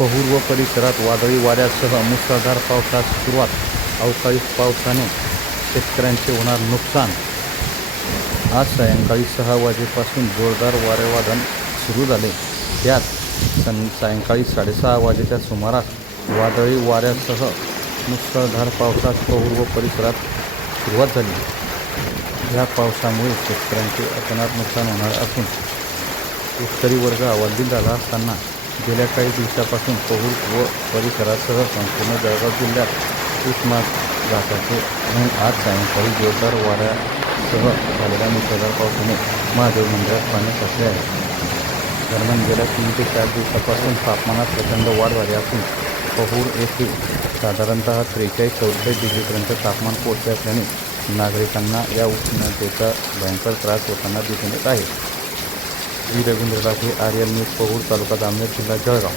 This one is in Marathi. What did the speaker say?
पहूर व परिसरात वादळी वाऱ्यासह मुसळधार पावसास सुरुवात. अवकाळी पावसाने शेतकऱ्यांचे होणार नुकसान. आज सायंकाळी 6 वाजेपासून जोरदार वारेवादळ सुरू झाले. त्यात सायंकाळी 6:30 वाजेच्या सुमारास वादळी वाऱ्यासह मुसळधार पावसास पहूर व परिसरात सुरुवात झाली. या पावसामुळे शेतकऱ्यांचे अतोनात नुकसान होणार असून शेतकरी वर्ग हवालदिल झाला असताना गेल्या काही दिवसापासून पहूर व परिसरासह संपूर्ण जळगाव जिल्ह्यात उष्माघाताचे आज सायंकाळी जोरदार वाऱ्यासह झालेल्या मुसळधार पावसाने महादेव मंदिरात पाणी साचले आहे. दरम्यान गेल्या 3 ते 4 दिवसापासून तापमानात प्रचंड वाढ झाली असून पहूर येथे साधारणतः 43-44 डिग्रीपर्यंत तापमान पोहोचले असल्याने नागरिकांना या उष्णतेचा भयंकर त्रास होताना दिसून येत आहे. रवींद्र राठे, आर्यन न्यूज, पहूर तालुका जामनेर जिल्हा जळगाव.